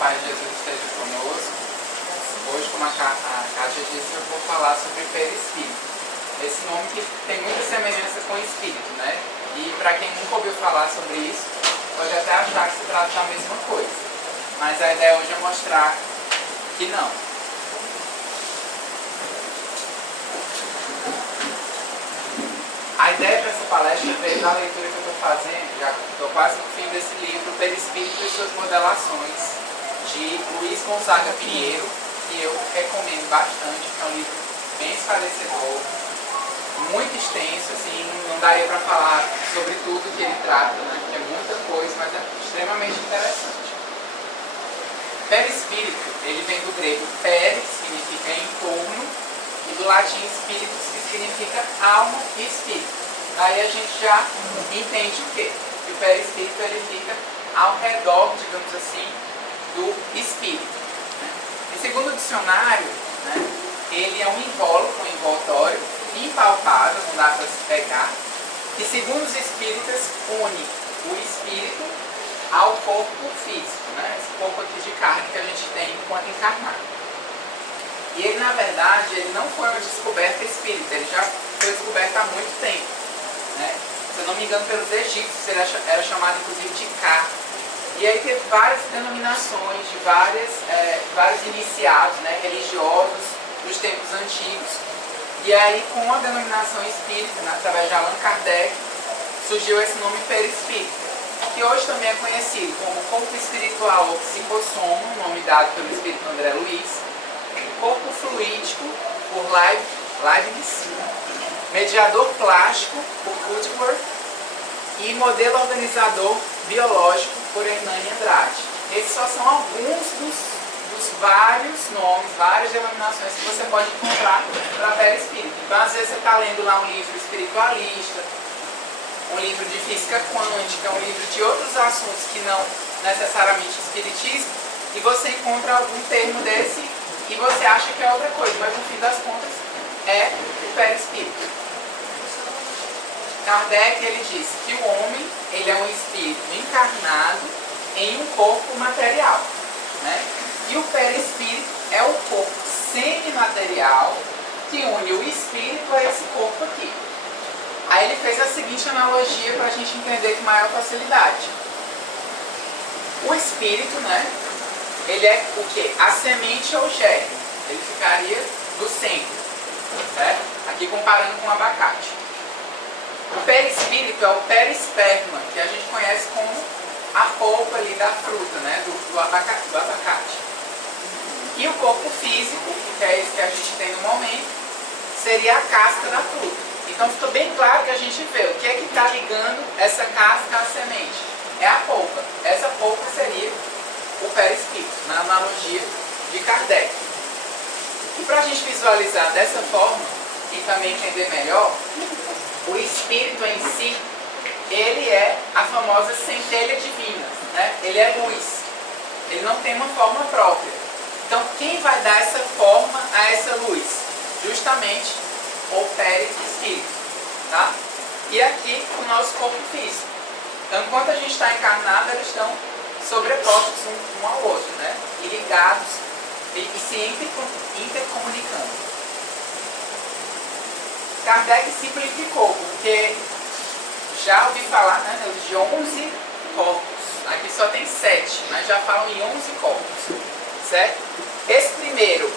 paz de Jesus esteja conosco. Hoje, como a Kátia disse, eu vou falar sobre perispírito. Esse nome que tem muita semelhança com espírito, né? E para quem nunca ouviu falar sobre isso, pode até achar que se trata da mesma coisa. Mas a ideia hoje é mostrar que não. A ideia dessa palestra veio da leitura que eu estou fazendo, já estou quase no fim desse livro, Perispírito e suas modelações, de Luiz Gonzaga Pinheiro, que eu recomendo bastante, que é um livro bem esclarecedor, muito extenso, assim, não daria para falar sobre tudo que ele trata, né, porque é muita coisa, mas é extremamente interessante. Perispírito, ele vem do grego peri, que significa em torno, e do latim spiritus, que significa alma e espírito. Aí a gente já entende o quê? Que o perispírito ele fica ao redor, digamos assim, do espírito. Né? E segundo o dicionário, né, ele é um invólucro, um envoltório, impalpável, não dá para se pegar, que segundo os espíritas une o espírito ao corpo físico, né? Esse corpo aqui de carne que a gente tem enquanto encarnado. E ele, na verdade, ele não foi uma descoberta espírita, ele já foi descoberto há muito tempo. Né? Se eu não me engano, pelos egípcios, ele era chamado inclusive de Ka. E aí teve várias denominações de vários iniciados, né, religiosos dos tempos antigos. E aí, com a denominação espírita, né, através de Allan Kardec, surgiu esse nome perispírito, que hoje também é conhecido como corpo espiritual ou psicossoma, nome dado pelo espírito André Luiz, corpo fluídico, por Leibniz, mediador plástico, por Kudworth, e modelo organizador biológico, por Hernani Andrade. Esses só são alguns dos vários nomes, várias denominações que você pode encontrar para perispírito. Então, às vezes, você está lendo lá um livro espiritualista, um livro de física quântica, um livro de outros assuntos que não necessariamente espiritismo, e você encontra algum termo desse e você acha que é outra coisa, mas no fim das contas é o perispírito. Kardec, ele disse que o homem ele é um espírito encarnado em um corpo material, né? E o perispírito é o corpo semimaterial que une o espírito a esse corpo aqui. Aí ele fez a seguinte analogia para a gente entender com maior facilidade. O espírito, né? Ele é o quê? A semente ou germe. Ele ficaria no centro, certo? Aqui comparando com o abacate. O perispírito é o perisperma, que a gente conhece como a polpa ali da fruta, né? Do abacate. E o corpo físico, que é esse que a gente tem no momento, seria a casca da fruta. Então ficou bem claro que a gente vê o que é que está ligando essa casca à semente. É a polpa. Essa polpa seria o perispírito, na analogia de Kardec. E para a gente visualizar dessa forma e também entender melhor, o espírito em si, ele é a famosa centelha divina, né? Ele é luz, ele não tem uma forma própria. Então quem vai dar essa forma a essa luz? Justamente o perispírito, tá? E aqui o nosso corpo físico. Então enquanto a gente está encarnado, eles estão sobrepostos um ao outro, né? E ligados e se intercomunicando. Kardec simplificou, porque já ouvi falar, né, de 11 corpos. Aqui só tem 7, mas já falam em 11 corpos, certo? Esse primeiro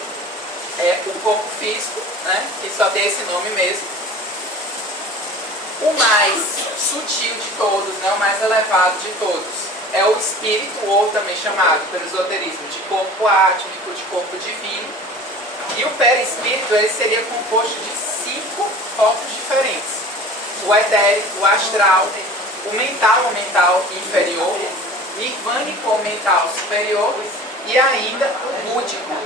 é o corpo físico, né, que só tem esse nome mesmo. O mais sutil de todos, né, o mais elevado de todos, é o espírito, ou também chamado pelo esoterismo de corpo átmico, de corpo divino. E o perispírito ele seria composto de 5 corpos diferentes. O etérico, o astral, o mental inferior, o nirvânico ou mental superior e ainda o búdico.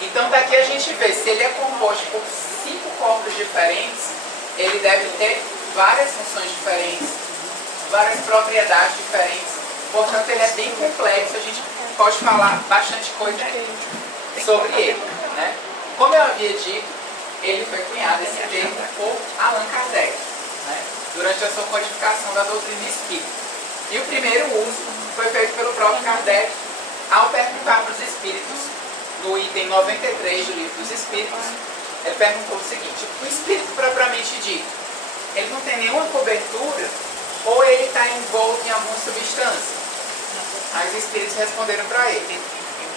Então daqui a gente vê, se ele é composto por 5 corpos diferentes, ele deve ter várias funções diferentes, várias propriedades diferentes. Portanto, ele é bem complexo, a gente pode falar bastante coisa sobre ele, né? Como eu havia dito, ele foi cunhado esse termo por Allan Kardec, né? Durante a sua codificação da doutrina espírita. E o primeiro uso foi feito pelo próprio Kardec, Espíritos, no item 93 do Livro dos Espíritos, ele perguntou o seguinte: o espírito propriamente dito, ele não tem nenhuma cobertura ou ele está envolto em alguma substância? Aí os espíritos responderam para ele: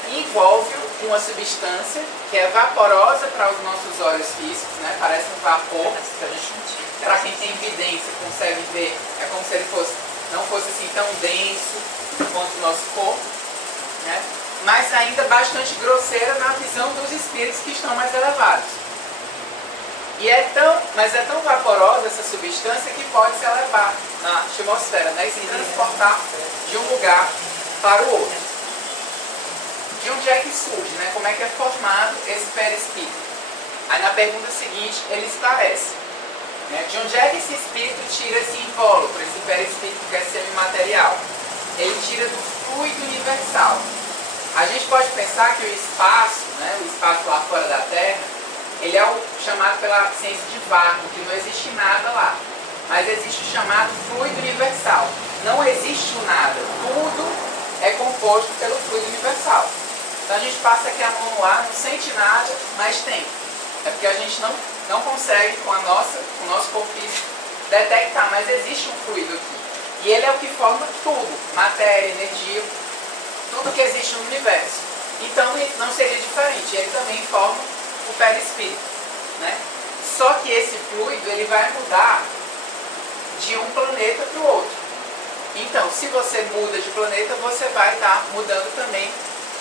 envolve uma substância que é vaporosa para os nossos olhos físicos, né? Parece um vapor, para quem tem evidência consegue ver, é como se ele não fosse assim tão denso quanto o nosso corpo, né? Mas ainda bastante grosseira na visão dos espíritos que estão mais elevados. Mas é tão vaporosa essa substância que pode se elevar na atmosfera, né? E se transportar de um lugar para o outro. De onde é que surge, né? Como é que é formado esse perispírito? Aí na pergunta seguinte ele esclarece, né? De onde é que esse espírito tira esse invólucro, esse perispírito que é semimaterial? Ele tira do fluido universal. A gente pode pensar que o espaço, né? O espaço lá fora da Terra, ele é o chamado pela ciência de vácuo, que não existe nada lá. Mas existe o chamado fluido universal. Não existe o nada. Tudo é composto pelo fluido universal. Então a gente passa aqui a mão no ar, não sente nada, mas tem. É porque a gente não consegue, com o nosso corpo físico, detectar, mas existe um fluido aqui. E ele é o que forma tudo, matéria, energia, tudo que existe no universo. Então não seria diferente, ele também forma o perispírito, né? Só que esse fluido ele vai mudar de um planeta para o outro. Então, se você muda de planeta, você vai estar mudando também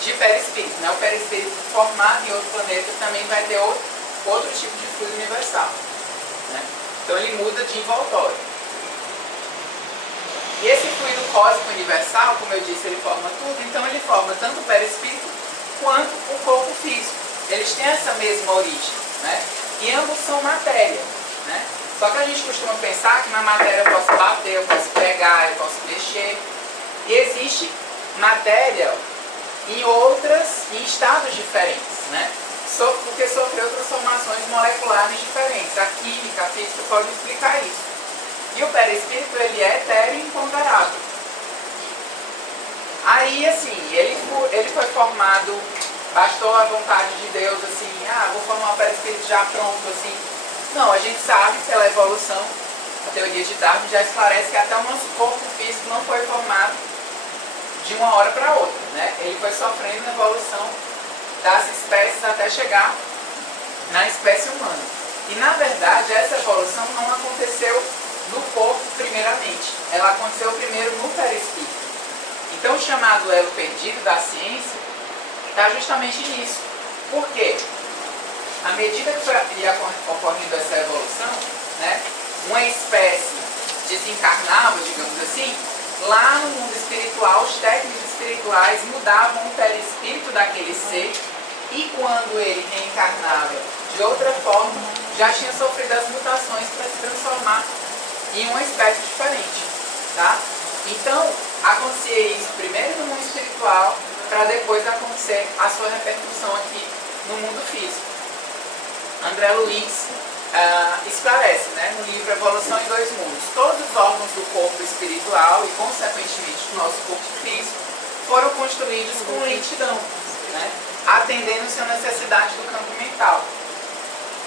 de perispírito, né? O perispírito formado em outro planeta também vai ter outro tipo de fluido universal, né? Então ele muda de envoltório. E esse fluido cósmico universal, como eu disse, ele forma tudo, então ele forma tanto o perispírito quanto o corpo físico. Eles têm essa mesma origem, né? E ambos são matéria, né? Só que a gente costuma pensar que na matéria eu posso bater, eu posso pegar, eu posso mexer. E existe matéria em estados diferentes, né? Porque sofreu transformações moleculares diferentes. A química, a física pode explicar isso. E o perispírito, ele é etéreo e imponderável. Aí, assim, ele foi formado, bastou a vontade de Deus, assim, vou formar um perispírito já pronto, assim. Não, a gente sabe pela evolução, a teoria de Darwin já esclarece que até o nosso corpo físico não foi formado de uma hora para outra, né? Ele foi sofrendo a evolução das espécies até chegar na espécie humana. E, na verdade, essa evolução não aconteceu no corpo primeiramente. Ela aconteceu primeiro no perispírito. Então, o chamado elo perdido da ciência está justamente nisso. Por quê? À medida que ia ocorrendo essa evolução, né, uma espécie desencarnava, digamos assim, lá no mundo espiritual, os técnicos espirituais mudavam o perispírito daquele ser e quando ele reencarnava de outra forma, já tinha sofrido as mutações para se transformar em uma espécie diferente, tá? Então, acontecia isso primeiro no mundo espiritual, para depois acontecer a sua repercussão aqui no mundo físico. André Luiz esclarece, né, no livro Evolução em Dois Mundos, todos os órgãos do corpo espiritual e, consequentemente, do nosso corpo físico foram construídos com lentidão, né, atendendo-se à necessidade do campo mental.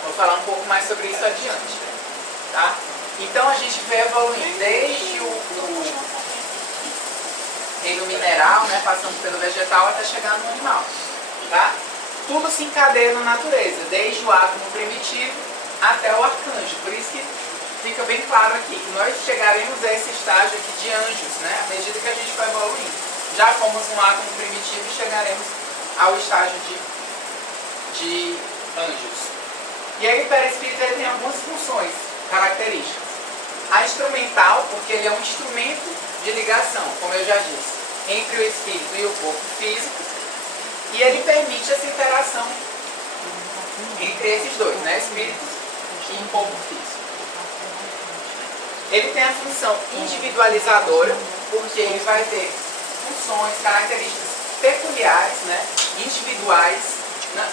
Vou falar um pouco mais sobre isso adiante, tá? Então a gente vê evoluindo desde o reino mineral, né, passando pelo vegetal até chegar no animal, tá? Tudo se encadeia na natureza, desde o átomo primitivo até o arcanjo. Por isso que fica bem claro aqui que nós chegaremos a esse estágio aqui de anjos, né, à medida que a gente vai evoluindo. Já fomos um átomo primitivo e chegaremos ao estágio de anjos. E aí o perispírito ele tem algumas funções características. A instrumental, porque ele é um instrumento de ligação, como eu já disse, entre o espírito e o corpo físico, e ele permite essa interação entre esses dois, né, espírito e corpo físico. Ele tem a função individualizadora, porque ele vai ter funções, características peculiares, né, individuais.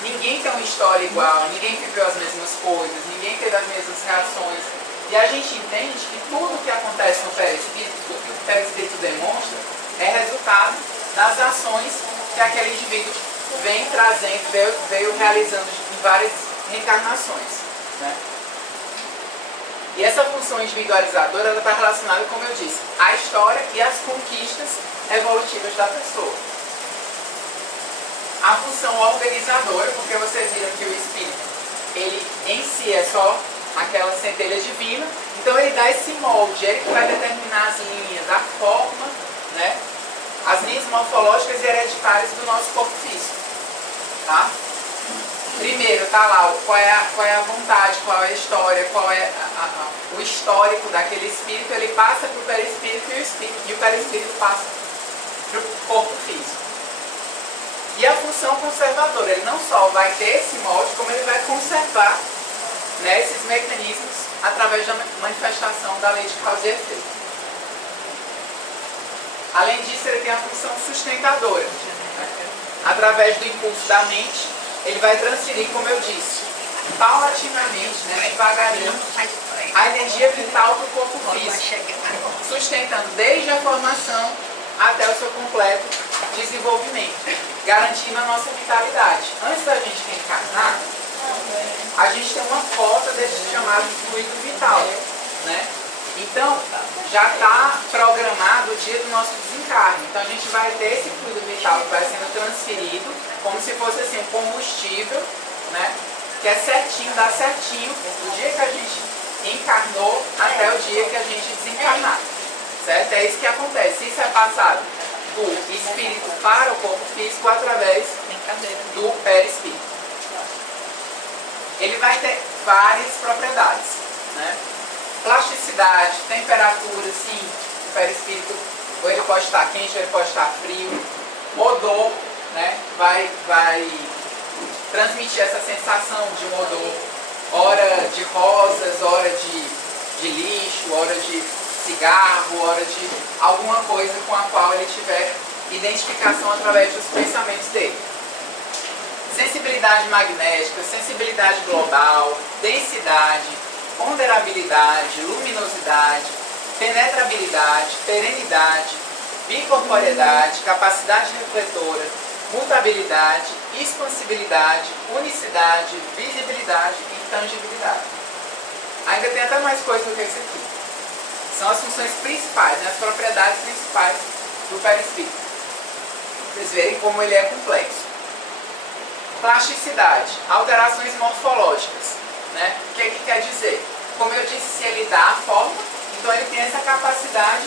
Ninguém tem uma história igual, ninguém viveu as mesmas coisas, ninguém teve as mesmas reações. E a gente entende que tudo que acontece no perispírito, tudo que o perispírito demonstra, é resultado das ações que aquele indivíduo vem trazendo, veio realizando em várias reencarnações, né? E essa função individualizadora está relacionada, como eu disse, à história e às conquistas evolutivas da pessoa. A função organizadora, porque vocês viram que o espírito, ele em si é só aquela centelha divina, então ele dá esse molde, ele que vai determinar as linhas, a forma, né? As linhas morfológicas e hereditárias do nosso corpo físico. Tá? Primeiro está lá qual é a vontade, qual é a história, qual é o histórico daquele espírito, ele passa para o perispírito e o perispírito passa para o corpo físico. E a função conservadora, ele não só vai ter esse molde, como ele vai conservar, né, esses mecanismos através da manifestação da lei de causa e efeito. Além disso, ele tem a função sustentadora. Né? Através do impulso da mente, ele vai transferir, como eu disse, paulatinamente, né, devagarinho, a energia vital do corpo físico, sustentando desde a formação até o seu completo desenvolvimento, garantindo a nossa vitalidade. Antes da gente reencarnar, a gente tem uma cota desse chamado fluido vital, né? Então, já está programado o dia do nosso desencarne. Então, a gente vai ter esse fluido vital que vai sendo transferido, como se fosse assim, um combustível, né? Que é certinho, dá certinho do dia que a gente encarnou até o dia que a gente desencarnar. Certo? É isso que acontece. Isso é passado do espírito para o corpo físico através do perispírito. Ele vai ter várias propriedades, né? Plasticidade, temperatura, sim, o perispírito, ou ele pode estar quente, ou ele pode estar frio. Odor, né? Vai transmitir essa sensação de um odor, hora de rosas, hora de lixo, hora de cigarro, hora de alguma coisa com a qual ele tiver identificação através dos pensamentos dele. Sensibilidade magnética, sensibilidade global, densidade, ponderabilidade, luminosidade, penetrabilidade, perenidade, bicorporeidade, capacidade refletora, mutabilidade, expansibilidade, unicidade, visibilidade e tangibilidade. Ainda tem até mais coisa do que isso aqui. São as funções principais, né, as propriedades principais do perispírito. Vocês verem como ele é complexo. Plasticidade, alterações morfológicas. Né? O que quer dizer? Como eu disse, se ele dá a forma, então ele tem essa capacidade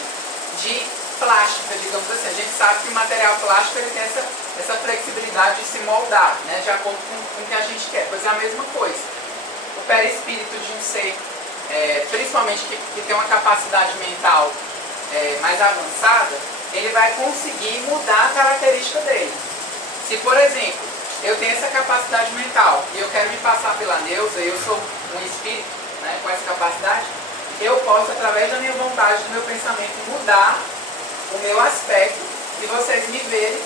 de plástica, digamos assim. A gente sabe que o material plástico ele tem essa flexibilidade de se moldar, né? De acordo com o que a gente quer. Pois é a mesma coisa. O perispírito de um ser, principalmente que tem uma capacidade mental mais avançada, ele vai conseguir mudar a característica dele. Se, por exemplo, eu tenho essa capacidade mental e eu quero me passar pela Neuza, eu sou um espírito, né, com essa capacidade, eu posso, através da minha vontade, do meu pensamento, mudar o meu aspecto e vocês me verem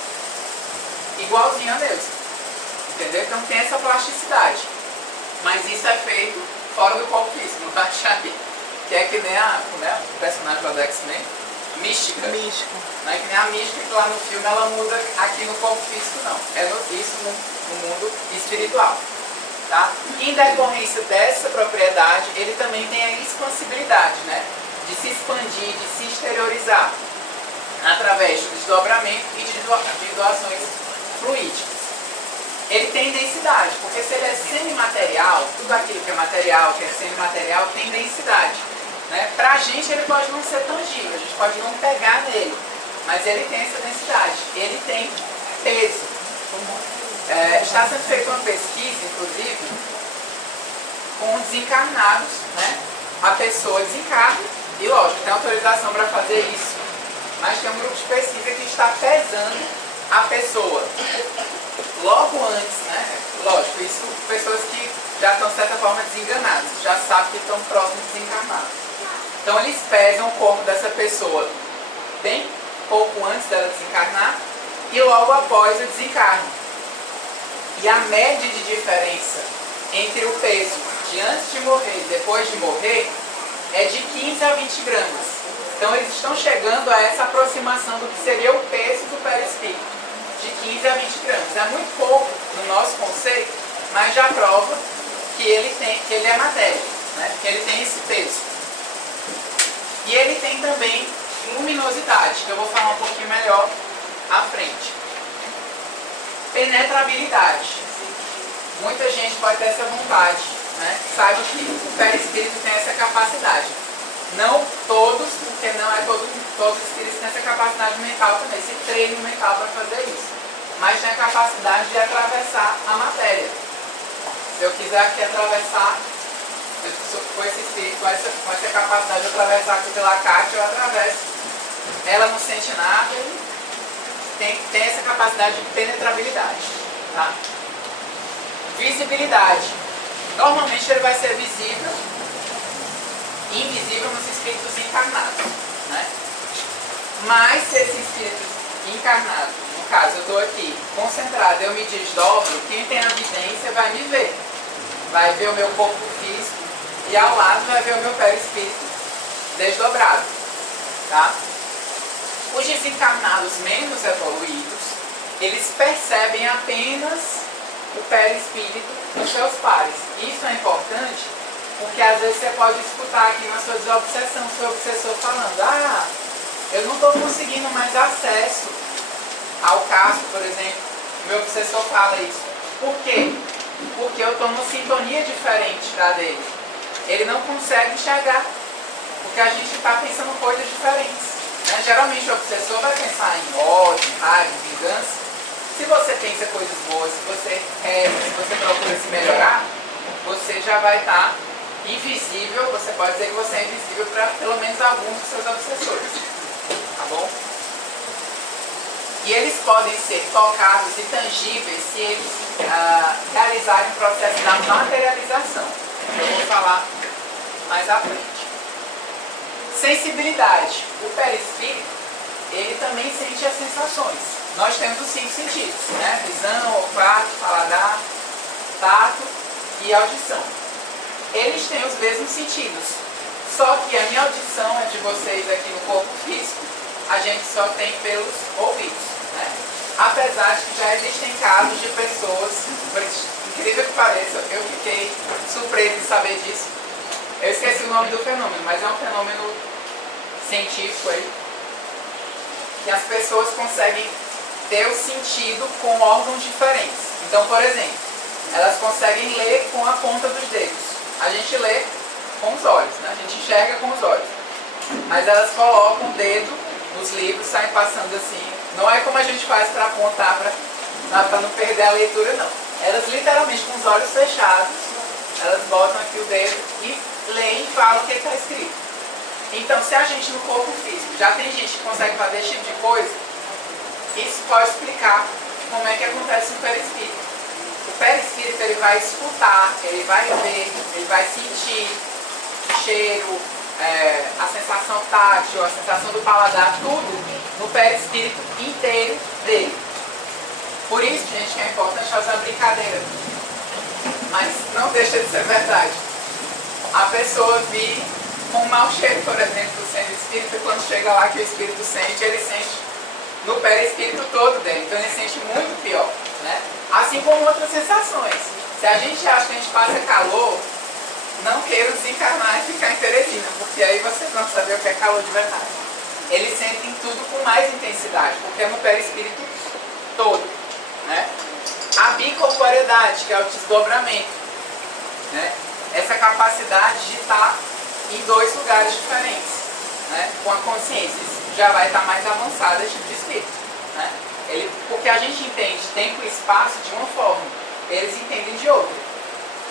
igualzinho a Neuza. Entendeu? Então tem essa plasticidade. Mas isso é feito fora do corpo físico, não vai achar que é que nem o personagem lá do X-Men, mística. Não é que nem a mística que lá no filme ela muda aqui no corpo físico, não. É isso no mundo espiritual. Tá? Em decorrência dessa propriedade, ele também tem a expansibilidade, né? De se expandir, de se exteriorizar através do desdobramento e de doações fluídicas. Ele tem densidade, porque se ele é semimaterial, tudo aquilo que é material, que é semimaterial, tem densidade. Né? Para a gente ele pode não ser tangível, a gente pode não pegar nele, mas ele tem essa densidade, ele tem peso. Está sendo feita uma pesquisa, inclusive, com desencarnados, né? A pessoa desencarna e, lógico, tem autorização para fazer isso, mas tem um grupo de pesquisa que está pesando a pessoa logo antes, né? Lógico, isso pessoas que já estão, de certa forma, desenganadas, já sabem que estão próximos de desencarnar. Então, eles pesam o corpo dessa pessoa bem pouco antes dela desencarnar e logo após o desencarne. E a média de diferença entre o peso de antes de morrer e depois de morrer é de 15 a 20 gramas. Então eles estão chegando a essa aproximação do que seria o peso do perispírito, de 15 15 a 20 gramas. É muito pouco no nosso conceito, mas já prova que ele é matéria, né? Que ele tem esse peso. E ele tem também luminosidade, que eu vou falar um pouquinho melhor à frente. Penetrabilidade. Muita gente pode ter essa vontade, né? Saiba que o perispírito tem essa capacidade. Não todos, porque não é todos os espíritos têm essa capacidade mental também, esse treino mental para fazer isso. Mas tem a capacidade de atravessar a matéria. Se eu quiser aqui atravessar, com esse espírito, com essa capacidade de atravessar aqui pela Kátia, eu atravesso. Ela não sente nada e tem essa capacidade de penetrabilidade. Tá? Visibilidade. Normalmente ele vai ser visível e invisível nos espíritos encarnados. Né? Mas se esse espírito encarnado, no caso eu estou aqui concentrado, eu me desdobro, quem tem a vidência vai me ver. Vai ver o meu corpo físico e ao lado vai ver o meu perispírito desdobrado. Tá? Os desencarnados menos evoluídos, eles percebem apenas o perispírito dos seus pares. Isso é importante porque às vezes você pode escutar aqui na sua desobsessão, seu obsessor falando: eu não estou conseguindo mais acesso ao caso, por exemplo. Meu obsessor fala isso. Por quê? Porque eu estou numa sintonia diferente da dele. Ele não consegue enxergar, porque a gente está pensando coisas diferentes. Né? Geralmente o obsessor vai pensar em ódio, raiva, vingança. Se você pensa coisas boas, se você reza, se você procura se melhorar, você já vai estar invisível. Você pode dizer que você é invisível para pelo menos alguns dos seus obsessores. Tá bom? E eles podem ser tocados e tangíveis se eles realizarem o processo da materialização. Eu vou falar mais à frente. Sensibilidade. O perispírito, ele também sente as sensações. Nós temos os 5 sentidos, né? Visão, olfato, paladar, tato e audição. Eles têm os mesmos sentidos. Só que a minha audição é de vocês aqui no corpo físico, a gente só tem pelos ouvidos. Né? Apesar de que já existem casos de pessoas, por incrível que pareça, eu fiquei surpreso de saber disso. Eu esqueci o nome do fenômeno, mas é um fenômeno científico aí, que as pessoas conseguem ter o sentido com órgãos diferentes. Então, por exemplo, elas conseguem ler com a ponta dos dedos. A gente lê com os olhos, né? A gente enxerga com os olhos. Mas elas colocam o dedo nos livros, saem passando assim. Não é como a gente faz para apontar, para não perder a leitura, não. Elas literalmente com os olhos fechados, elas botam aqui o dedo e leem e falam o que está escrito. Então, se a gente no corpo físico já tem gente que consegue fazer esse tipo de coisa, isso pode explicar como é que acontece no perispírito. O perispírito, ele vai escutar, ele vai ver, ele vai sentir o cheiro, a sensação tátil, a sensação do paladar, tudo no perispírito inteiro dele. Por isso, gente, que é importante fazer uma brincadeira. Mas não deixa de ser verdade. A pessoa vir com um mau cheiro, por exemplo, sendo espírito, quando chega lá que o espírito sente, ele sente no perispírito todo dele. Então ele sente muito pior. Né? Assim como outras sensações. Se a gente acha que a gente passa calor, não queira desencarnar e ficar em Teresina, porque aí vocês vão saber o que é calor de verdade. Eles sentem tudo com mais intensidade, porque é no perispírito todo. Né? A bicorporeidade, que é o desdobramento. Né? Essa capacidade de estar em 2 lugares diferentes, né? Com a consciência. Isso já vai estar mais avançado, esse tipo de espírito. Né? Porque a gente entende tempo e espaço de uma forma, eles entendem de outra.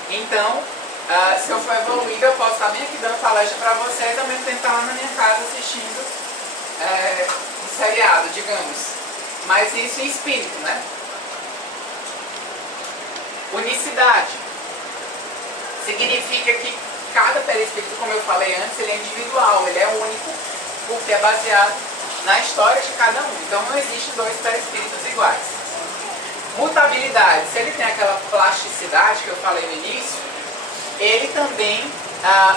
Então, se eu for evoluído, eu posso estar bem aqui dando palestra para vocês, ao mesmo tempo estar lá na minha casa assistindo um seriado, digamos. Mas isso em espírito, né? Unicidade. Significa que cada perispírito, como eu falei antes, ele é individual, ele é único, porque é baseado na história de cada um. Então não existe 2 perispíritos iguais. Mutabilidade. Se ele tem aquela plasticidade que eu falei no início, ele também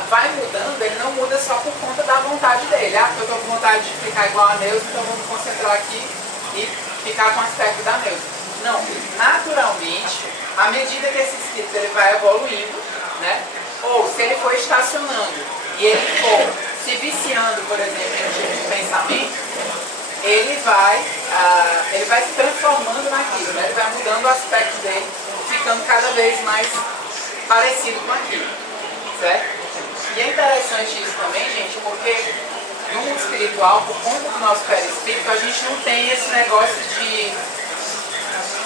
vai mudando, ele não muda só por conta da vontade dele. Porque eu estou com vontade de ficar igual a Neuza, então vou me concentrar aqui e ficar com o aspecto da Neuza. Não, naturalmente, à medida que esse espírito ele vai evoluindo, né? Ou se ele for estacionando e ele for se viciando, por exemplo, em um tipo de pensamento, ele vai se transformando naquilo, né? Ele vai mudando o aspecto dele, ficando cada vez mais parecido com aquilo, certo? E é interessante isso também, gente, porque no mundo espiritual, por conta do nosso perispírito, a gente não tem esse negócio de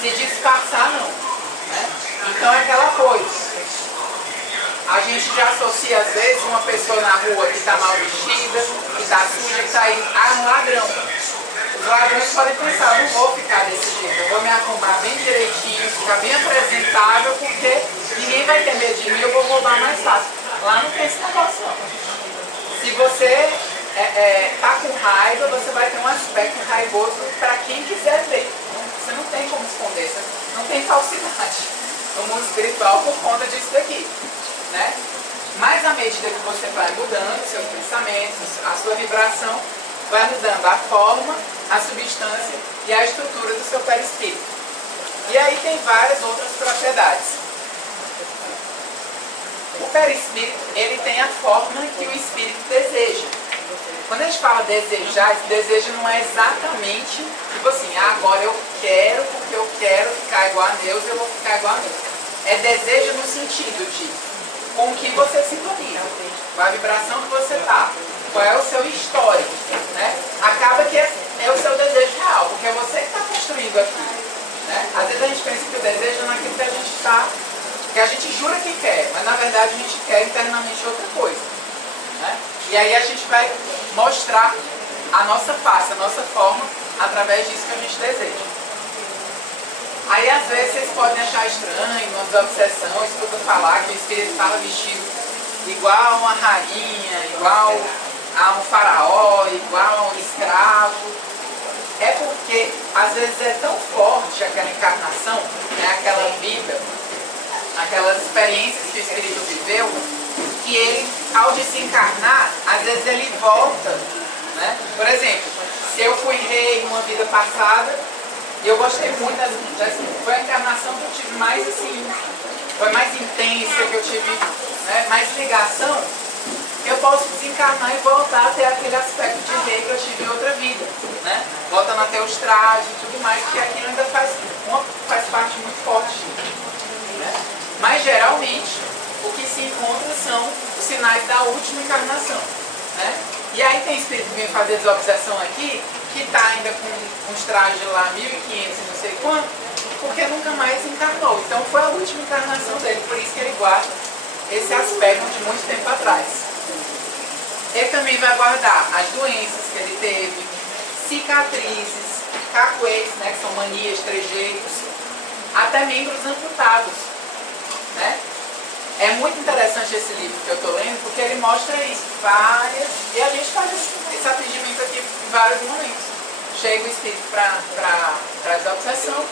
se disfarçar, não, né? Então é aquela coisa. A gente já associa, às vezes, uma pessoa na rua que está mal vestida, que está suja, que está aí, um ladrão. Os ladrões podem pensar, não vou ficar desse jeito, eu vou me arrumar bem direitinho, ficar bem apresentável, porque ninguém vai ter medo de mim, eu vou roubar mais fácil. Lá não tem esse negócio, não. Se você está com raiva, você vai ter um aspecto raivoso para quem quiser ver. Você não tem como esconder, você não tem falsidade no mundo espiritual por conta disso daqui, né? Mas à medida que você vai mudando seus pensamentos, a sua vibração vai mudando a forma, a substância e a estrutura do seu perispírito. E aí tem várias outras propriedades. O perispírito, ele tem a forma que o espírito deseja. Quando a gente fala desejar, esse desejo não é exatamente tipo assim, agora eu quero, porque eu quero ficar igual a Deus, eu vou ficar igual a Deus. É desejo no sentido de com o que você sintoniza, com a vibração que você está, qual é o seu histórico, né? Acaba que é o seu desejo real, porque é você que está construindo aquilo, né? Às vezes a gente pensa que o desejo é naquilo que a gente está, que a gente jura que quer, mas na verdade a gente quer internamente outra coisa, né? E aí a gente vai mostrar a nossa face, a nossa forma, através disso que a gente deseja. Aí às vezes vocês podem achar estranho, uma desobsessão, escuta falar que o espírito estava vestido igual a uma rainha, igual a um faraó, igual a um escravo. É porque às vezes é tão forte aquela encarnação, né, aquela vida, aquelas experiências que o espírito viveu, que ele, ao desencarnar, às vezes ele volta, né? Por exemplo, se eu fui rei em uma vida passada, e eu gostei muito foi a encarnação que eu tive mais assim, foi mais intensa, que eu tive, né, mais ligação, eu posso desencarnar e voltar a ter aquele aspecto de rei que eu tive em outra vida, né? Voltando a ter os trajes e tudo mais, porque aquilo ainda faz parte muito forte, né? Mas geralmente o que se encontra são os sinais da última encarnação, né? E aí tem espírito que vem fazer desobsessão aqui, que está ainda com uns trajes lá 1500 e não sei quanto, porque nunca mais encarnou. Então foi a última encarnação dele, por isso que ele guarda esse aspecto de muito tempo atrás. Ele também vai guardar as doenças que ele teve, cicatrizes, cacuetes, né, que são manias, trejeitos, até membros amputados, né? É muito interessante esse livro que eu estou lendo, porque ele mostra isso, e a gente faz esse atendimento aqui em vários momentos. Chega o espírito para a desobsessão,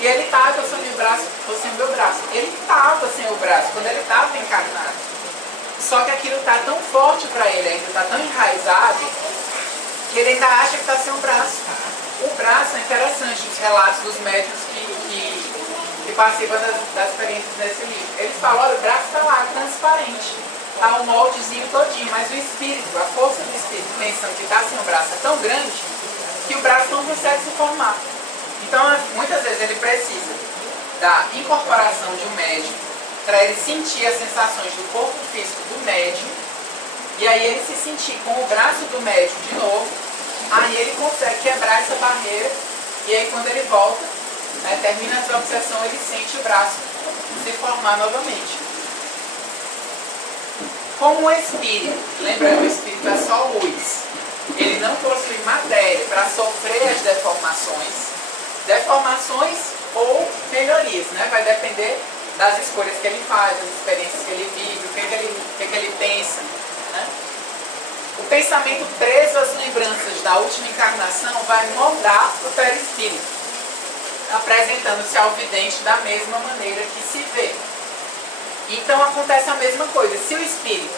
e ele está, eu sou meu braço, estou sem o meu braço. Ele estava sem o braço, quando ele estava encarnado. Só que aquilo está tão forte para ele, ainda está tão enraizado, que ele ainda acha que está sem o braço. O braço é interessante, os relatos dos médicos que participam das experiências desse livro. Eles falam, olha, o braço está lá, transparente, está um moldezinho todinho, mas o espírito, a força do espírito, pensando que está sem o braço, é tão grande que o braço não consegue se formar. Então, muitas vezes ele precisa da incorporação de um médium para ele sentir as sensações do corpo físico do médium, e aí ele se sentir com o braço do médium de novo, aí ele consegue quebrar essa barreira, e aí quando ele volta, né, termina a desobsessão, ele sente o braço se formar novamente. Como o espírito, lembrando, o espírito é só luz, ele não possui matéria para sofrer as deformações ou melhorias, né? Vai depender das escolhas que ele faz, das experiências que ele vive, o que ele pensa, né? O pensamento preso às lembranças da última encarnação vai moldar o perispírito, apresentando-se ao vidente da mesma maneira que se vê. Então acontece a mesma coisa. Se o espírito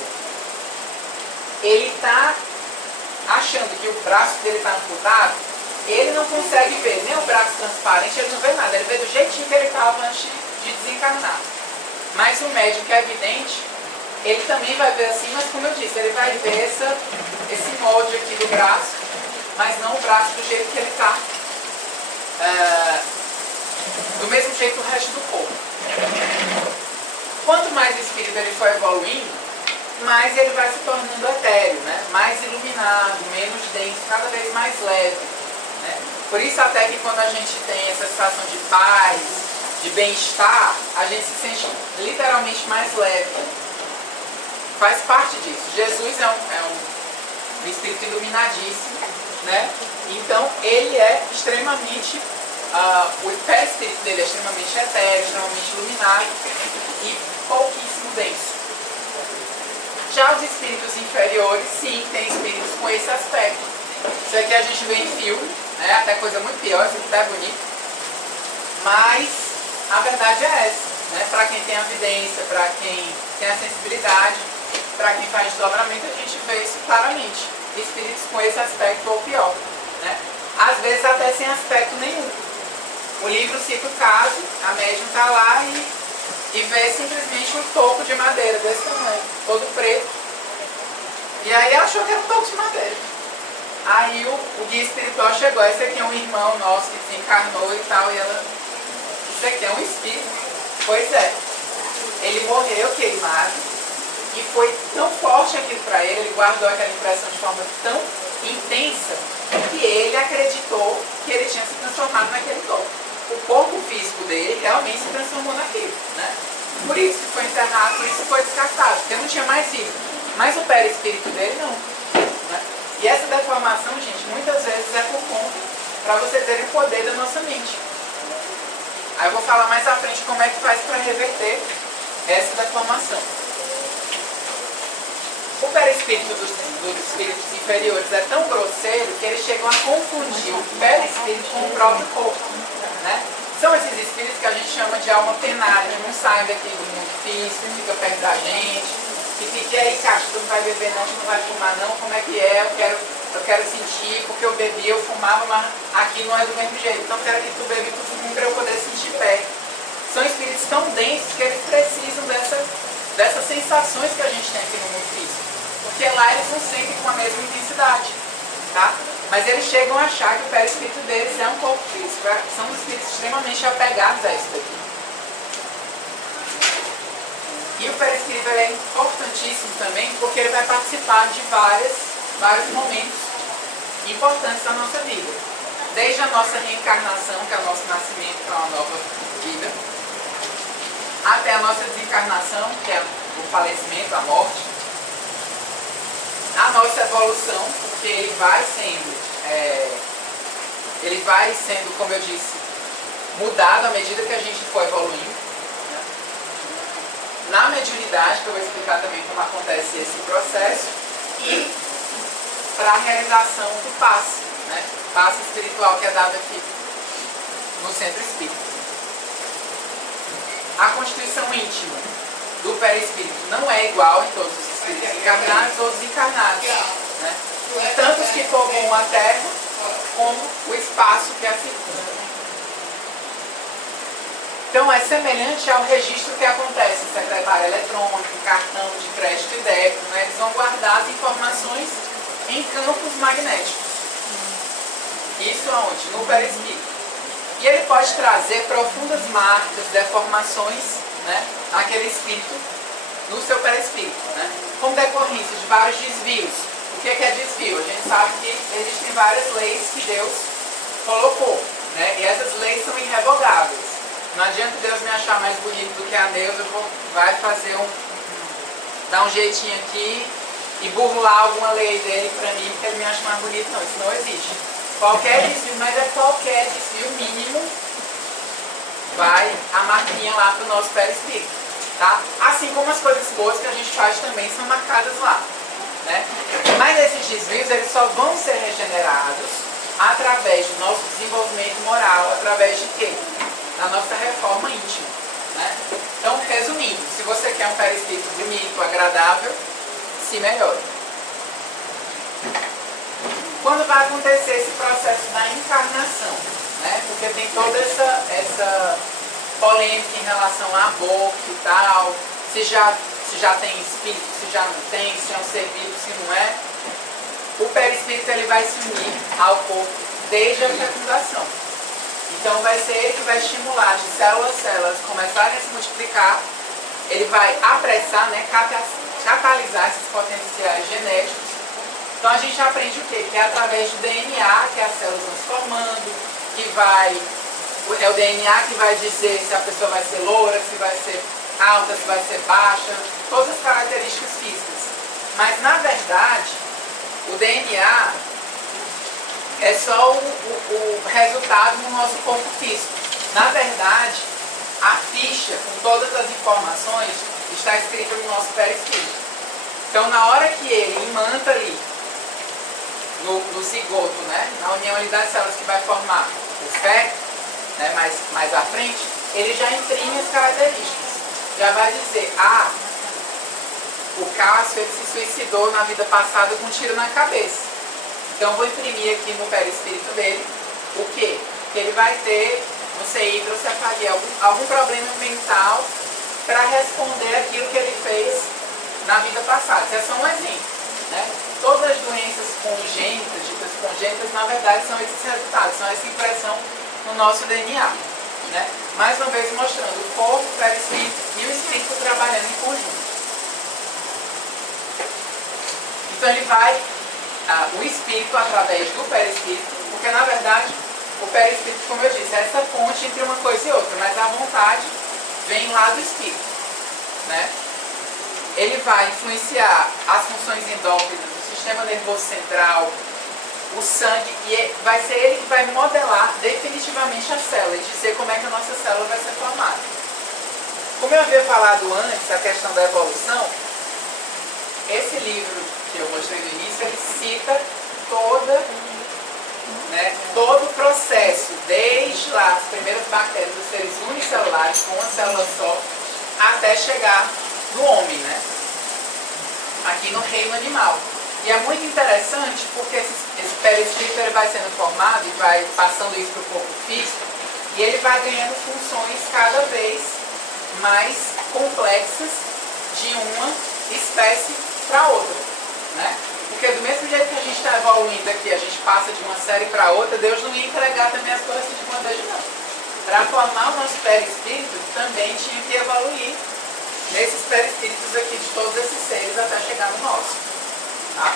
ele está achando que o braço dele está amputado, ele não consegue ver nem o braço transparente, ele não vê nada, ele ver do jeitinho que ele estava antes de desencarnar. Mas o médium que é vidente, ele também vai ver assim, mas como eu disse, ele vai ver esse molde aqui do braço, mas não o braço do jeito que ele está, do mesmo jeito o resto do corpo. Quanto mais o espírito ele for evoluindo, mais ele vai se tornando etéreo, né? Mais iluminado, menos denso, cada vez mais leve. Né? Por isso até que quando a gente tem essa sensação de paz, de bem-estar, a gente se sente literalmente mais leve. Faz parte disso. Jesus é um espírito iluminadíssimo, né? Então ele é extremamente, o perispírito dele é extremamente etéreo, extremamente iluminado e pouquíssimo denso. Já os espíritos inferiores, sim, tem espíritos com esse aspecto. Isso aqui a gente vê em filme, né? Até coisa muito pior, isso aqui é bonito. Mas a verdade é essa, né? Para quem tem a vidência, para quem tem a sensibilidade, para quem faz desdobramento, a gente vê isso claramente. Espíritos com esse aspecto ou pior, né? Às vezes até sem aspecto nenhum. O livro cita o caso, a médium está lá e vê simplesmente um toco de madeira desse tamanho, todo preto. E aí ela achou que era um toco de madeira. Aí o guia espiritual chegou, esse aqui é um irmão nosso que desencarnou e tal, e ela, isso aqui é um espírito. Pois é, ele morreu queimado, e foi tão forte aquilo para ele, ele guardou aquela impressão de forma tão intensa, que ele acreditou que ele tinha se transformado naquele toco. O corpo físico dele realmente se transformou naquilo, né? Por isso que foi enterrado, por isso que foi descartado, porque não tinha mais vida. Mas o perispírito dele não, né? E essa deformação, gente, muitas vezes é por conta, para vocês verem o poder da nossa mente. Aí eu vou falar mais à frente como é que faz para reverter essa deformação. O perispírito dos espíritos inferiores é tão grosseiro que eles chegam a confundir o perispírito com o próprio corpo, né? São esses espíritos que a gente chama de alma penada, que não saem daqui do mundo físico, que fica perto da gente, que fica aí, Caixa, tu não vai beber não, tu não vai fumar não, como é que é? Eu quero sentir, porque eu bebi, eu fumava, mas aqui não é do mesmo jeito, então eu quero que tu beba e tu fume para eu poder sentir perto. São espíritos tão densos que eles precisam dessas sensações que a gente tem aqui no mundo físico. Porque lá eles não sentem com a mesma intensidade, tá? Mas eles chegam a achar que o perispírito deles é um corpo físico. São espíritos extremamente apegados a isso daqui. E o perispírito é importantíssimo também porque ele vai participar de vários momentos importantes da nossa vida. Desde a nossa reencarnação, que é o nosso nascimento para uma nova vida, até a nossa desencarnação, que é o falecimento, a morte. A nossa evolução, porque ele vai sendo, como eu disse, mudado à medida que a gente for evoluindo. Na mediunidade, que eu vou explicar também como acontece esse processo, e para a realização do passe, né? Passe espiritual que é dado aqui no centro espírita. A constituição íntima do perispírito não é igual em todos os espíritos encarnados ou desencarnados, né? Tanto os que povoam a Terra, como o espaço que a circunda. Então é semelhante ao registro que acontece em secretário eletrônico, cartão de crédito e débito, né? Eles vão guardar as informações em campos magnéticos. Isso aonde? No perispírito. E ele pode trazer profundas marcas, deformações, né, naquele espírito, no seu perispírito, né, como decorrência de vários desvios. O que é desvio? A gente sabe que existem várias leis que Deus colocou, né, e essas leis são irrevogáveis. Não adianta Deus me achar mais bonito do que a Neuza, vai fazer dar um jeitinho aqui e burlar alguma lei dele para mim, porque ele me acha mais bonito. Não, isso não existe. Qualquer desvio, mas é qualquer desvio mínimo, vai a marquinha lá para o nosso perispírito, tá? Assim como as coisas boas que a gente faz também são marcadas lá, né? Mas esses desvios, eles só vão ser regenerados através do nosso desenvolvimento moral, através de quê? Da nossa reforma íntima, né? Então, resumindo, se você quer um perispírito bonito, agradável, se melhore. Quando vai acontecer esse processo da encarnação, né? Porque tem toda essa polêmica em relação a aborto e tal, se já tem espírito, se já não tem, se é um ser vivo, se não é. O perispírito ele vai se unir ao corpo desde a fecundação. Então vai ser ele que vai estimular de célula a células começarem a se multiplicar. Ele vai apressar, né, catalisar esses potenciais genéticos. Então a gente aprende o quê? Que é através do DNA que as células vão se formando, é o DNA que vai dizer se a pessoa vai ser loura, se vai ser alta, se vai ser baixa, todas as características físicas. Mas na verdade, o DNA é só o resultado no nosso corpo físico. Na verdade, a ficha com todas as informações está escrita no nosso perispírito. Então na hora que ele imanta ali, no zigoto, né, na união ali das células que vai formar o feto, né, mais à frente, ele já imprime as características. Já vai dizer, o Cássio ele se suicidou na vida passada com um tiro na cabeça. Então vou imprimir aqui no perispírito dele o quê? Que ele vai ter, não sei, hidrocefalia, algum problema mental para responder aquilo que ele fez na vida passada. Isso é só um exemplo. Né? Todas as doenças congênitas, ditas congênitas, na verdade são esses resultados, são essa impressão no nosso DNA. Né? Mais uma vez mostrando o corpo, o perispírito e o espírito trabalhando em conjunto. Então ele vai, o espírito através do perispírito, porque na verdade o perispírito, como eu disse, é essa ponte entre uma coisa e outra, mas a vontade vem lá do espírito. Né? Ele vai influenciar as funções endócrinas, o sistema nervoso central, o sangue, e vai ser ele que vai modelar definitivamente a célula e dizer como é que a nossa célula vai ser formada. Como eu havia falado antes, a questão da evolução, esse livro que eu mostrei no início, ele cita todo o processo, desde lá as primeiras bactérias dos seres unicelulares, com uma célula só, até chegar no homem, né? Aqui no reino animal. E é muito interessante porque esse perispírito ele vai sendo formado e vai passando isso para o corpo físico e ele vai ganhando funções cada vez mais complexas de uma espécie para outra. Né? Porque do mesmo jeito que a gente está evoluindo aqui, a gente passa de uma série para outra, Deus não ia entregar também as coisas de bandeja não. Para formar o nosso perispírito também tinha que evoluir nesses perispíritos aqui de todos esses seres até chegar no nosso. Tá?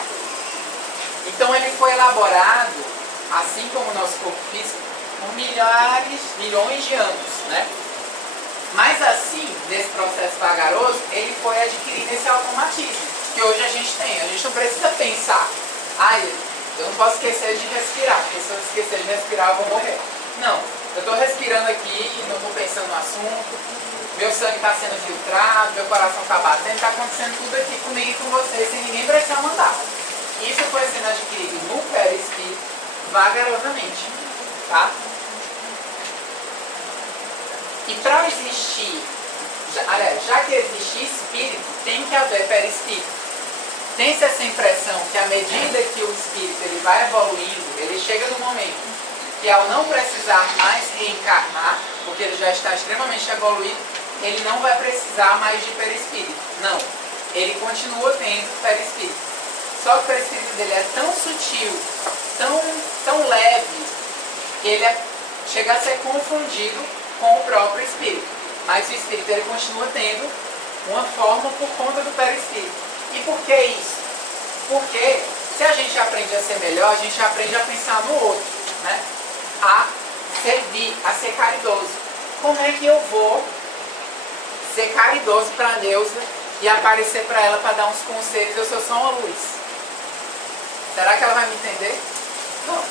Então ele foi elaborado, assim como o nosso corpo físico, por milhões de anos. Né? Mas assim, nesse processo vagaroso, ele foi adquirindo esse automatismo que hoje a gente tem. A gente não precisa pensar, eu não posso esquecer de respirar, porque se eu esquecer de respirar eu vou morrer. Não, eu estou respirando aqui, não estou pensando no assunto, meu sangue está sendo filtrado, meu coração está batendo, está acontecendo tudo aqui comigo e com vocês, sem ninguém precisar mandar. Isso foi sendo adquirido no perispírito vagarosamente. Tá? E para existir, já que existe espírito, tem que haver perispírito. Tem-se essa impressão que à medida que o espírito ele vai evoluindo, ele chega no momento que ao não precisar mais reencarnar, porque ele já está extremamente evoluído, ele não vai precisar mais de perispírito. Não, ele continua tendo perispírito. Só que o perispírito dele é tão sutil, tão leve, que ele chega a ser confundido com o próprio espírito. Mas o espírito ele continua tendo uma forma por conta do perispírito. E por que isso? Porque se a gente aprende a ser melhor, a gente aprende a pensar no outro, né? A servir, a ser caridoso. Como é que eu vou ser caridoso para a Neuza e aparecer para ela para dar uns conselhos? Eu sou só uma luz. Será que ela vai me entender? Não.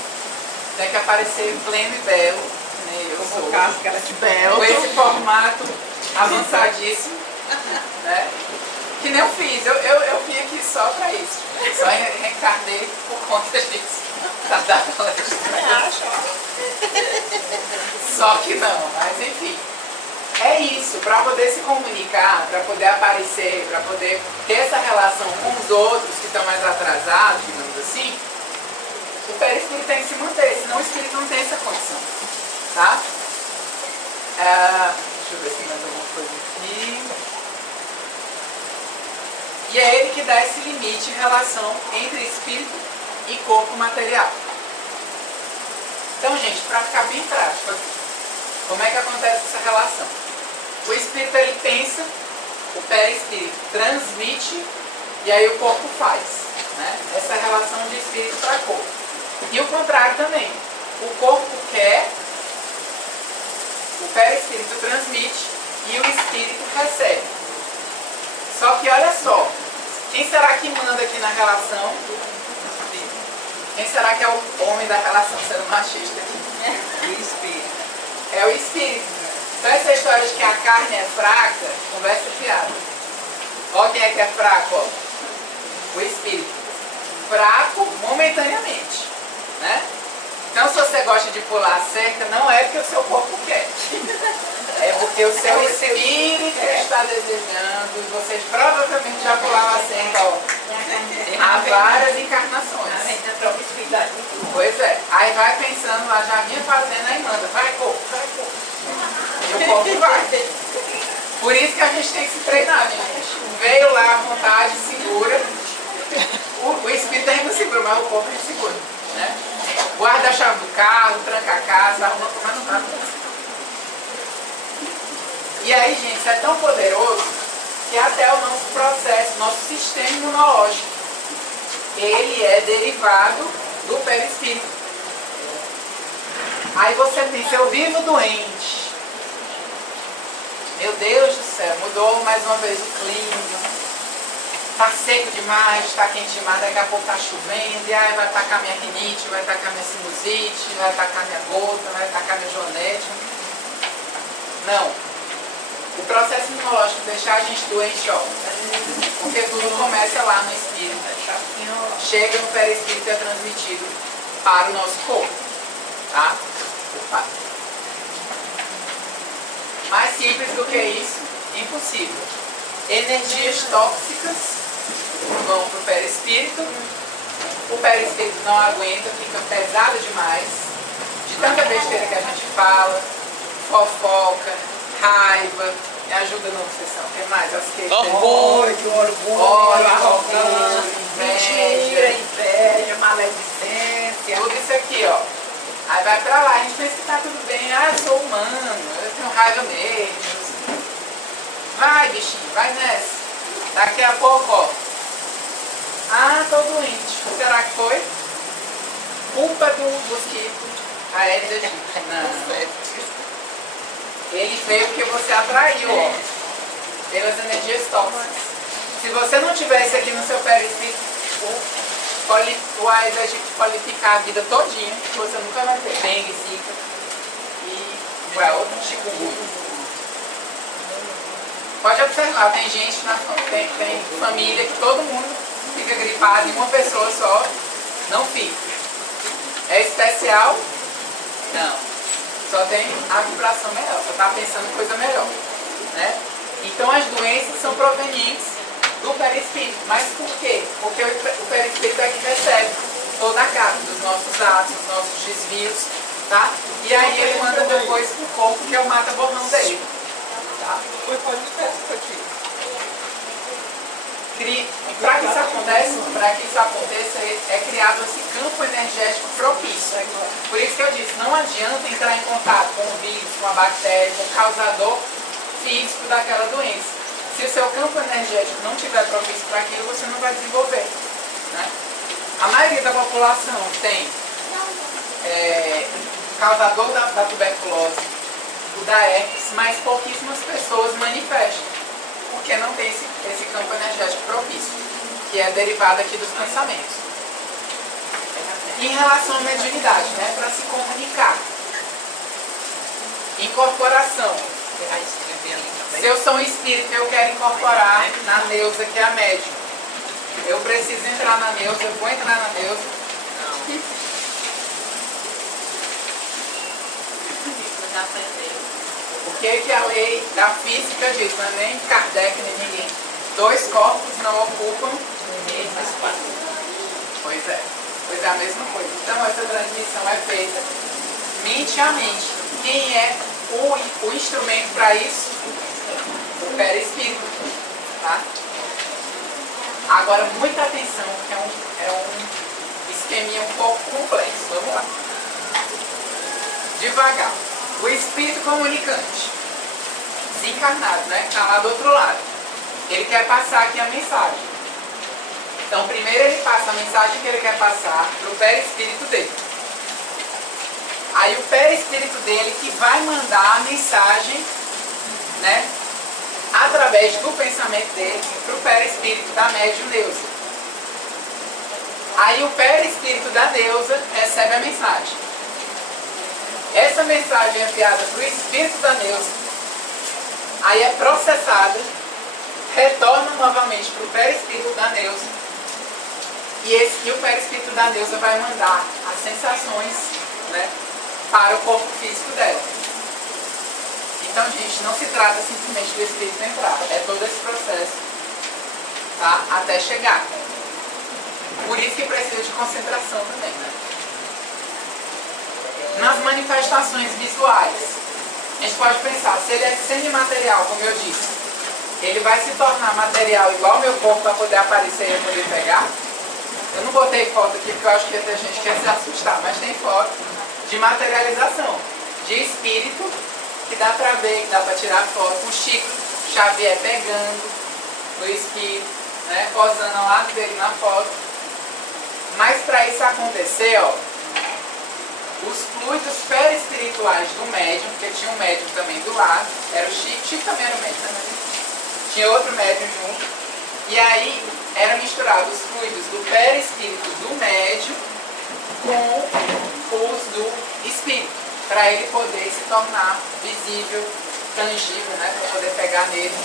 Tem que aparecer pleno e belo. Né? Eu sou Cáscara de belo. com esse formato avançadíssimo. Né? Que nem eu fiz. Eu vim aqui só para isso. Só reencarnei por conta disso. Pra dar palestra. Só que não, mas enfim. É isso, para poder se comunicar, para poder aparecer, para poder ter essa relação com os outros que estão mais atrasados, digamos assim, o perispírito tem que se manter, senão o espírito não tem essa condição. Tá? Deixa eu ver se mais alguma coisa aqui. E é ele que dá esse limite em relação entre espírito e corpo material. Então, gente, para ficar bem prático aqui, como é que acontece essa relação? O espírito, ele pensa, o perispírito transmite e aí o corpo faz, né? Essa é a relação de espírito para corpo. E o contrário também. O corpo quer, o perispírito transmite e o espírito recebe. Só que olha só, quem será que manda aqui na relação? Quem será que é o homem da relação, sendo machista aqui? O espírito. É o espírito. Então essa história de que a carne é fraca, conversa fiada. Olha quem é fraco, ó. O espírito. Fraco momentaneamente, né? Então se você gosta de pular a cerca, não é porque o seu corpo quer. É porque o seu espírito está desejando e vocês provavelmente já pularam a cerca, ó, há várias encarnações. Pois é. Aí vai pensando lá, já vinha fazendo, aí manda, vai corpo, vai corpo. E o corpo vai. Por isso que a gente tem que se treinar, gente. Veio lá à vontade, segura. O espírito ainda segura, mas o corpo a gente segura, né? Guarda a chave do carro, tranca a casa, arruma, mas não dá. E aí, gente, isso é tão poderoso que até o nosso processo, nosso sistema imunológico, ele é derivado do perispírito. Aí você pensa, eu vivo doente. Meu Deus do céu, mudou mais uma vez o clima. Tá seco demais, tá quente demais, daqui a pouco tá chovendo, e aí vai atacar minha rinite, vai atacar minha sinusite, vai atacar minha gota, vai atacar minha joanete. Não. O processo imunológico deixar a gente doente, ó, porque tudo começa lá no espírito, chega no perispírito e é transmitido para o nosso corpo, tá? Opa. Mais simples do que isso, impossível. Energias tóxicas vão para o perispírito, o perispírito não aguenta, fica pesado demais, de tanta besteira que a gente fala, fofoca, raiva, me ajuda na obsessão, o que mais? As queixas. Orgulho, arrogância, mentira, inveja, maledicência. Tudo isso aqui, ó. Aí vai pra lá, a gente pensa que tá tudo bem, eu sou humano, eu tenho raiva mesmo. Vai, bichinho, vai nessa. Daqui a pouco, ó. Tô doente. Será que foi? Culpa do mosquito Aedes aegypti. Não. Ele veio porque você atraiu, ó, pelas energias tóxicas. Se você não tivesse aqui no seu perispírito, o Aedes aegypti pode ficar a vida todinha, que você nunca vai ter dengue, zika e outro chikungunya. Pode observar, tem gente, tem família que todo mundo fica gripado e uma pessoa só não fica. É especial? Não. Só tem a vibração melhor, só está pensando em coisa melhor, né? Então as doenças são provenientes do perispírito. Mas por quê? Porque o perispírito é que recebe toda a carga dos nossos atos, dos nossos desvios, tá? E aí ele manda depois pro corpo, que é o mata-borrão dele. Tá? Para que isso aconteça, é criado esse campo energético propício. Por isso que eu disse, não adianta entrar em contato com o vírus, com a bactéria, com o causador físico daquela doença. Se o seu campo energético não estiver propício para aquilo, você não vai desenvolver, né? A maioria da população tem causador da tuberculose, o da herpes, mas pouquíssimas pessoas manifestam, porque não tem esse campo energético propício, que é derivado aqui dos pensamentos. Em relação à mediunidade, né, para se comunicar. Incorporação. Se eu sou um espírito e eu quero incorporar na Neuza, que é a médium, eu preciso entrar na Neuza, eu vou entrar na Neuza. O que a lei da física diz? Não é nem Kardec, nem ninguém. 2 corpos não ocupam o mesmo espaço. Pois é a mesma coisa. Então essa transmissão é feita mente a mente. Quem é o instrumento para isso, o perispírito, tá? Agora, muita atenção, que é um esqueminha um pouco complexo. Vamos lá. Devagar. O espírito comunicante, desencarnado, né? Está lá do outro lado. Ele quer passar aqui a mensagem. Então, primeiro ele passa a mensagem que ele quer passar para o perispírito dele. Aí o perispírito dele que vai mandar a mensagem, né, através do pensamento dele para o perispírito da médium deusa. Aí o perispírito da deusa recebe a mensagem. Essa mensagem é enviada para o espírito da deusa, aí é processada, retorna novamente para o perispírito da deusa, e o perispírito da deusa vai mandar as sensações, né, para o corpo físico dela. Então, gente, não se trata simplesmente do espírito entrar, é todo esse processo, tá? Até chegar. Por isso que precisa de concentração também, né? Nas manifestações visuais, a gente pode pensar, se ele é semimaterial, como eu disse, ele vai se tornar material igual ao meu corpo para poder aparecer e eu poder pegar? Eu não botei foto aqui porque eu acho que a gente quer se assustar, mas tem foto de materialização, de espírito, que dá para ver, que dá para tirar foto. O Chico Xavier pegando no espírito, né, posando ao lado dele na foto. Mas para isso acontecer, ó, os fluidos perispirituais do médium, porque tinha um médium também do lado, era o Chico, Chico também era o médium, também. Tinha outro médium junto, e aí eram misturados os fluidos do perispírito do médium com os do espírito, para ele poder se tornar visível, tangível, né, para poder pegar nele.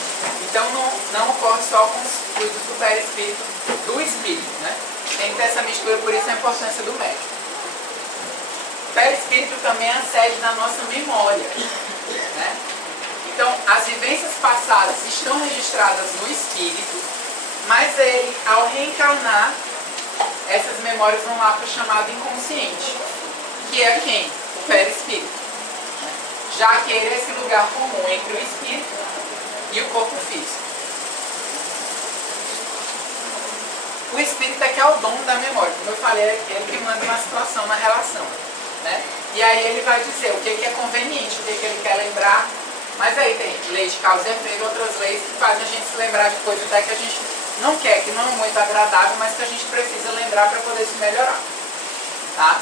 Então não ocorre só com os fluidos do perispírito do espírito, né? Tem que ter essa mistura, por isso a importância do médium. O perispírito também é a sede da nossa memória, né? Então, as vivências passadas estão registradas no espírito, mas ele, ao reencarnar, essas memórias vão lá para o chamado inconsciente, que é quem? O perispírito. Já que ele é esse lugar comum entre o espírito e o corpo físico. O espírito é que é o dono da memória, como eu falei, é ele que manda uma situação, uma relação, né? E aí ele vai dizer o que é conveniente, o que ele quer lembrar. Mas aí tem lei de causa e efeito, outras leis que fazem a gente se lembrar de coisas até que a gente não quer, que não é muito agradável, mas que a gente precisa lembrar para poder se melhorar, tá?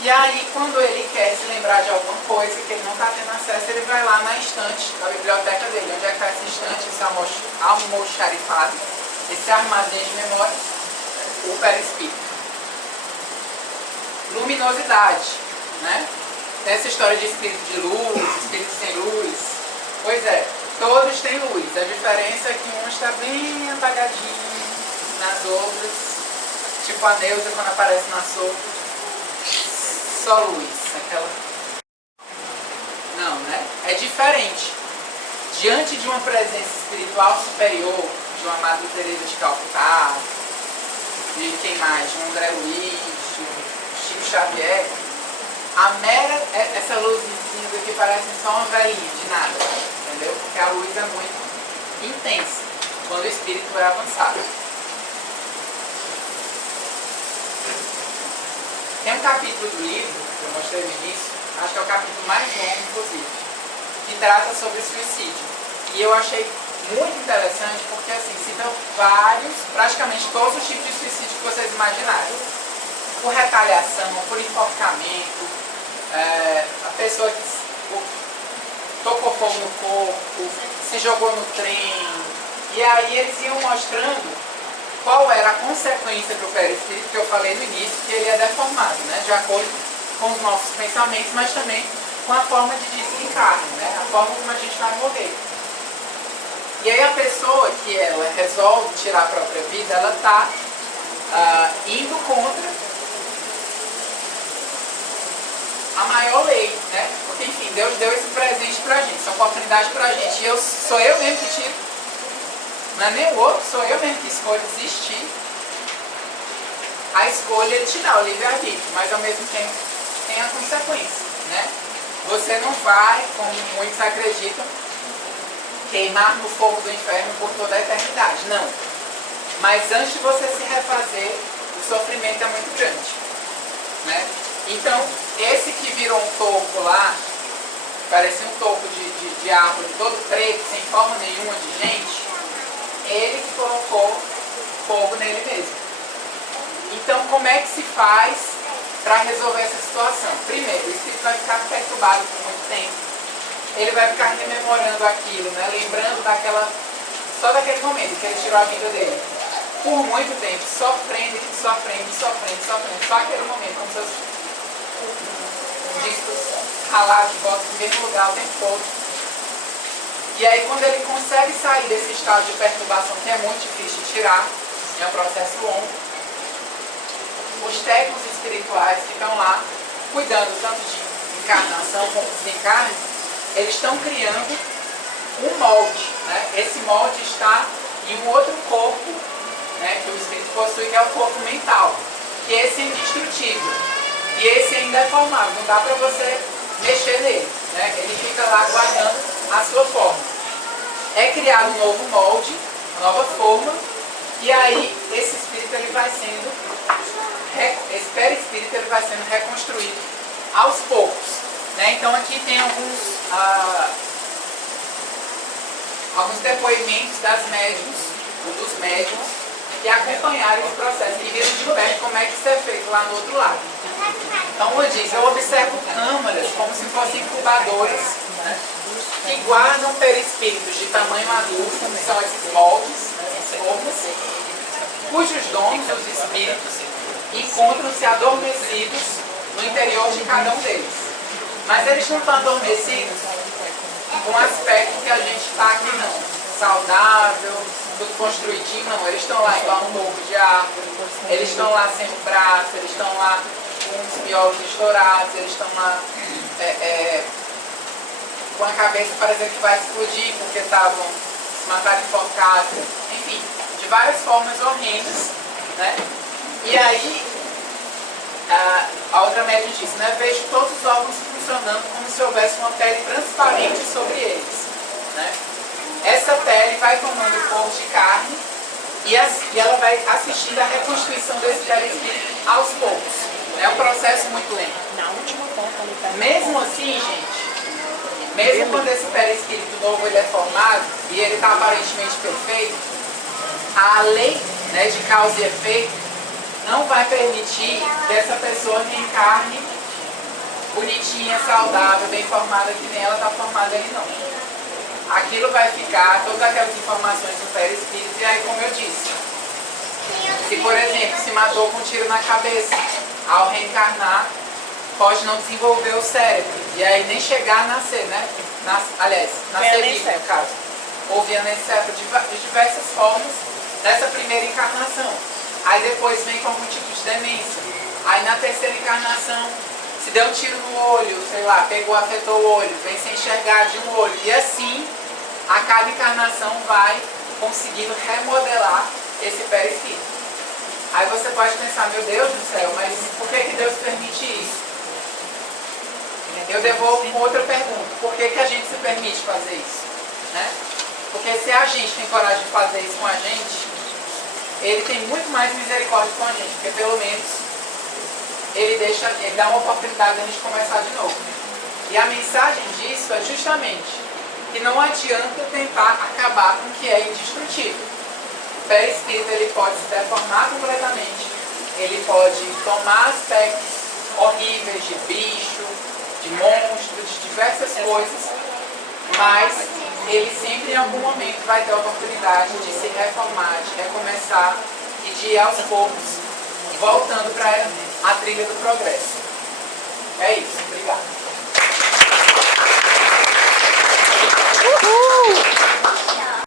E aí, quando ele quer se lembrar de alguma coisa que ele não está tendo acesso, ele vai lá na estante, na biblioteca dele. Onde é que está essa estante, esse almoxarifado, esse armazém de memória? O perispírito. Luminosidade, né? Tem essa história de espírito de luz, espírito sem luz. Pois é, todos têm luz. A diferença é que um está bem apagadinho nas outras. Tipo a Neuza quando aparece na sopa. Só luz, aquela... Não, né? É diferente. Diante de uma presença espiritual superior, de uma Madre Teresa de Calcutá, de quem mais? De um André Luiz, de um Chico Xavier, a mera, essa luzinha aqui parece só uma velhinha, de nada, entendeu? Porque a luz é muito intensa, quando o espírito é avançado. Tem um capítulo do livro, que eu mostrei no início, acho que é o capítulo mais longo, inclusive, que trata sobre suicídio. E eu achei muito interessante porque, assim, citam vários, praticamente todos os tipos de suicídio que vocês imaginarem. Por retaliação, por enforcamento, a pessoa que tocou fogo no corpo, se jogou no trem. E aí eles iam mostrando qual era a consequência para o perispírito, que eu falei no início, que ele é deformado, né? De acordo com os nossos pensamentos, mas também com a forma de desencarne, né? A forma como a gente vai morrer. E aí a pessoa que ela resolve tirar a própria vida, ela está indo contra a maior lei, né? Porque, enfim, Deus deu esse presente pra gente, essa oportunidade pra gente. E sou eu mesmo que tiro. Não é nem o outro, sou eu mesmo que escolho desistir. A escolha é tirar o livre-arbítrio, mas ao mesmo tempo tem a consequência, né? você não vai, como muitos acreditam, queimar no fogo do inferno por toda a eternidade. Não. Mas antes de você se refazer, o sofrimento é muito grande, né? Então, esse que virou um toco lá, parecia um toco de árvore todo preto, sem forma nenhuma de gente, ele que colocou fogo nele mesmo. Então, como é que se faz para resolver essa situação? Primeiro, o espírito vai ficar perturbado por muito tempo. Ele vai ficar rememorando aquilo, né? Lembrando só daquele momento que ele tirou a vida dele. Por muito tempo, sofrendo. Só aquele momento, como seus discos ralados, bota no mesmo lugar o tempo todo. E aí, quando ele consegue sair desse estado de perturbação, que é muito difícil de tirar, é um processo longo, os técnicos espirituais que estão lá, cuidando tanto de encarnação como de desencarne, eles estão criando um molde, né? Esse molde está em um outro corpo, né, que o espírito possui, que é o corpo mental, que esse é indestrutível e esse ainda é formável, não dá para você mexer nele, né? Ele fica lá guardando a sua forma. É criado um novo molde, uma nova forma, e aí esse espírito ele vai sendo, esse perispírito ele vai sendo reconstruído aos poucos, né? Então aqui tem alguns depoimentos das médiuns, dos médiuns, que acompanharam esse processo e viram de perto como é que isso é feito lá no outro lado. Então, como eu disse, eu observo câmaras como se fossem incubadores, né, que guardam perispíritos de tamanho adulto, que são esses moldes, essas formas, cujos donos, os espíritos, encontram-se adormecidos no interior de cada um deles. Mas eles não estão adormecidos com o aspecto que a gente está aqui, não. Saudável, tudo construidinho, não. Eles estão lá igual um morro de árvore, eles estão lá sem o braço, eles estão lá com os miolos estourados, eles estão lá com a cabeça parecendo que vai explodir porque estavam se mataram enforcados, enfim, de várias formas horrendas, né? E aí, a outra médium disse, né? Vejo todos os órgãos funcionando como se houvesse uma pele transparente sobre eles, né? Essa pele vai tomando cor de carne e ela vai assistindo à reconstituição desse perispírito aos poucos. É um processo muito lento. Mesmo assim, gente, mesmo quando esse perispírito novo ele é formado e ele está aparentemente perfeito, a lei, né, de causa e efeito não vai permitir que essa pessoa reencarne bonitinha, saudável, bem formada, que nem ela está formada ali, não. Aquilo vai ficar, todas aquelas informações do perispírito, e aí, como eu disse, se, por exemplo, se matou com um tiro na cabeça, ao reencarnar, pode não desenvolver o cérebro, e aí nem chegar a nascer, né? Nascer vivo, no caso. Ou via anencefalo, de diversas formas, nessa primeira encarnação. Aí depois vem com algum tipo de demência. Aí na terceira encarnação, se deu um tiro no olho, sei lá, pegou, afetou o olho, vem sem enxergar de um olho. E assim, a cada encarnação vai conseguindo remodelar esse perispírito. Aí você pode pensar, meu Deus do céu, mas por que Deus permite isso? Eu devolvo com outra pergunta. Por que a gente se permite fazer isso? Né? Porque se a gente tem coragem de fazer isso com a gente, ele tem muito mais misericórdia com a gente, porque pelo menos ele dá uma oportunidade de a gente começar de novo. E a mensagem disso é justamente que não adianta tentar acabar com o que é indestrutível. O perispírito ele pode se deformar completamente, ele pode tomar aspectos horríveis de bicho, de monstro, de diversas coisas, mas ele sempre em algum momento vai ter a oportunidade de se reformar, de recomeçar e de ir aos poucos voltando para a trilha do progresso. É isso, obrigado.